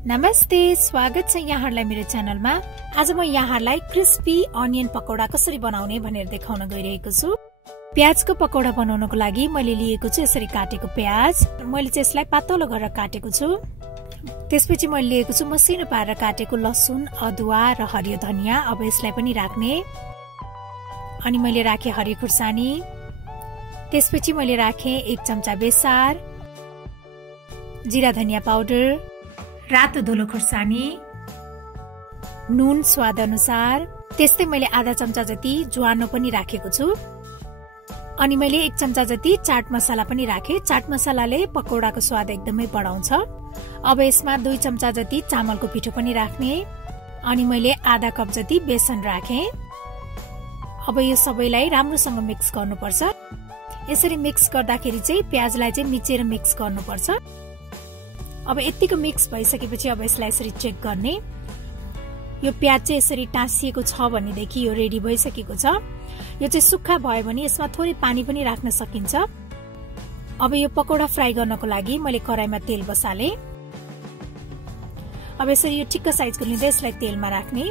नमस्ते, स्वागत छ यहाँहरुलाई मेरो च्यानलमा। आज म यहाँहरुलाई क्रिस्पी अनियन पकोडा कसरी बनाउने भनेर देखाउन गइरहेको छु। प्याजको पकोडा बनाउनको लागि मैले लिएको छु यसरी काटेको प्याज। मैले चाहिँ यसलाई पातलो गरेर काटेको छु। त्यसपछि मैले लिएको छु मसिनो पारेर काटेको लसुन, अदुवा र हरियो धनिया। अब यसलाई पनि राख्ने। अनि मैले राखे हरियो खुर्सानी। त्यसपछि मैले राखे 1 चम्चा बेसार, जीरा धनिया पाउडर, रातो धुलो खुर्सानी, नुन स्वाद अनुसार। त्यस्तै मैले आधा चम्चा जति ज्वानो पनि राखेको छु। अनि मैले 1 चम्चा जति चाट मसाला पनि राखे। चाट मसालाले पकोडाको स्वाद एकदमै बढाउँछ। अब यसमा 2 चम्चा जति चामलको पिठो पनि राख्ने। अनि मैले आधा कप जति बेसन राखे। अब यो सबैलाई राम्रोसँग मिक्स गर्नुपर्छ। यसरी मिक्स गर्दाखेरि चाहिँ प्याजलाई चाहिँ मिचेर मिक्स गर्नुपर्छ। अब यतिको मिक्स भइसकेपछि अब यसलाई यसरी चेक गर्ने। यो प्याज चाहिँ यसरी टाँसिएको छ भनेदेखि यो रेडी भइसकेको छ। यो चाहिँ सुक्खा भयो भने यसमा थोरै पानी पनि राख्न सकिन्छ। अब यो पकोडा फ्राई गर्नको लागि मैले कराईमा तेल बसाले। अब यसरी यो ठिक्क साइजको लिँदै यसलाई तेलमा राख्ने।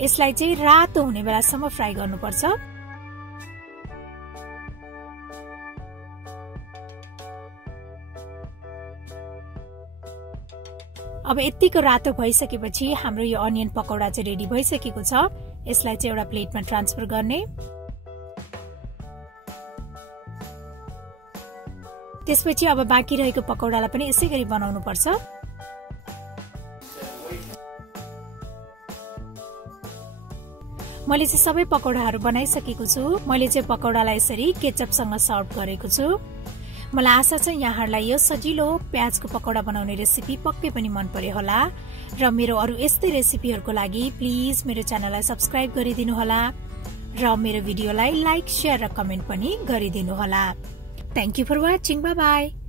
यसलाई चाहिँ रातो हुने बेलासम्म फ्राई गर्नुपर्छ। अब यतिको रातो भइसकेपछि हाम्रो यो अनियन पकोडा चाहिँ रेडी भइसकेको छ। यसलाई चाहिँ एउटा प्लेटमा ट्रान्सफर गर्ने। त्यसपछि अब बाँकी रहेको पकोडालाई पनि यसै गरी बनाउनु पर्छ। मैले चाहिँ सबै पकोडाहरू बनाइसकेको छु। मैले चाहिँ पकोडालाई यसरी केचपसँग सर्भ गरेको छु। मलाई आशा छ यहाँहरुलाई यो सजिलो प्याजको पकोडा बनाउने रेसिपी पक्कै पनि मन पर्यो होला। र मेरो अरु यस्तै रेसिपीहरुको लागि प्लिज मेरो च्यानललाई सब्स्क्राइब गरिदिनु होला र मेरो भिडियोलाई लाइक, शेयर र कमेन्ट पनि गरिदिनु होला। Thank you for watching. Bye by.